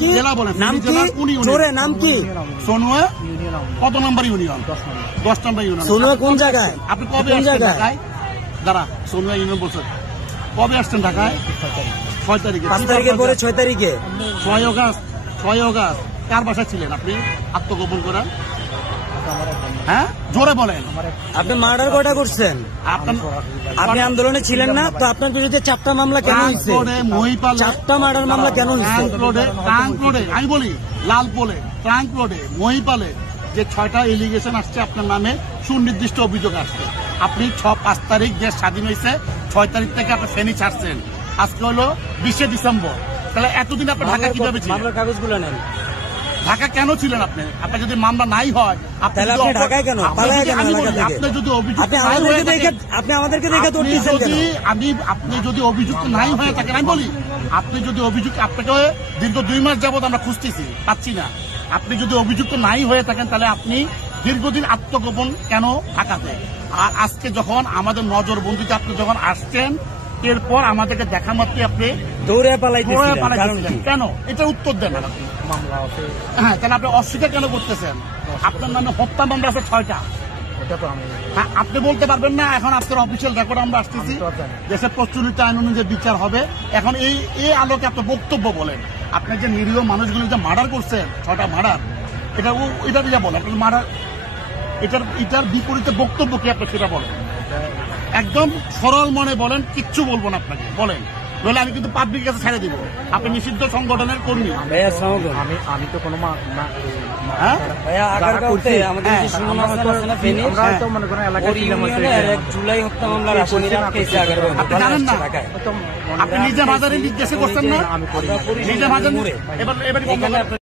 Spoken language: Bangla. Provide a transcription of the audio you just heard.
কি? নাম কি? জোরে নাম কি? সোনুয়া কত নম্বর ইউনিয়ন? 10 নম্বর ইউনিয়ন। সোনুয়া কোন জায়গায়? আপনি কবে আসছেন ঢাকায়? দাঁড়া, সোনুয়া ইউনিয়ন বলছেন কবে আসছেন ঢাকায়? 6 তারিখে। 5 তারিখের পরে 6 তারিখে 6 অগাস্ট। 6 অগাস্ট কার বাসায় ছিলেন আপনি আত্মগোপন করার? হ্যাঁ, জোরে বলেন। আপনি মার্ডার কয়টা করছেন? আপনি আন্দোলনে ছিলেন না তো? আপনার বিরুদ্ধে 4টা মামলা কেন হয়েছে? 4টা মার্ডার মামলা কেন হয়েছে? ট্রাঙ্ক রোডে আমি বলি, লালপোলে, ট্রাঙ্ক রোডে, মহিপালে যে 6টা এলিগেশন আসছে আপনার নামে, সুনির্দিষ্ট অভিযোগ আসছে। আপনি 5 তারিখ দেশ স্বাধীন হয়েছে, 6 তারিখ থেকে আপনি ফেনী ছাড়ছেন, আজকে হলো 20 ডিসেম্বর। তাহলে এতদিন আপনি ঢাকা কিভাবে ছিলেন? মামলার কাগজগুলো নেন। ঢাকা কেন ছিলেন আপনি? আপনার যদি মামলা নাই হয় তাহলে আপনি ঢাকায় কেন? আপনি যদি অভিযুক্ত আপনি আমাদেরকে দেখে তো আপনি যদি অভিযুক্ত নাই হয়ে থাকেন, আমি বলি, আপনি যদি অভিযুক্ত, আপনাকে দীর্ঘ 2 মাস যাবত আমরা খুঁজতেছি, পাচ্ছি না। আপনি যদি অভিযুক্ত নাই হয়ে থাকেন তাহলে আপনি দীর্ঘদিন আত্মগোপন কেন ঢাকাতে? আর আজকে যখন আমাদের নজরবন্দিতে আপনি যখন আসছেন, এরপর আমাদেরকে দেখা মাত্রই আপনি দৌড়ে পালাইতেছিলেন কেন? এটা উত্তর দেন। হ্যাঁ, তাহলে আপনি অস্বীকার কেন করতেছেন? আপনার নামে হত্যা মামলা আছে 6টা। আপনি বলতে পারবেন না এখন আপনার অফিসিয়াল রেকর্ড আমরা আসতেছি, দেশের প্রচলিত আইন অনুযায়ী বিচার হবে। এখন এই আলোকে আপনি বক্তব্য বলেন, আপনার যে নিরীহ মানুষগুলো যে মার্ডার করছেন, 6টা মার্ডার, এটা যা বলেন আপনি মার্ডার, এটার বিপরীতে বক্তব্য কি আপনি সেটা বলেন। একদম সরল মনে বলেন, কিচ্ছু বলবো না আপনাকে, বলেন, নইলে আমি কিন্তু পাবলিক কাছে ছেড়ে দিব। আপনি নিষিদ্ধ সংগঠনের কর্মী। আমি তো কোনো জুলাই হত্যা মামলার আসামিরা আপনি জানেন না? আপনি নিজে বাজারে নির্দেশে করছেন না? নিজে বাজার এবার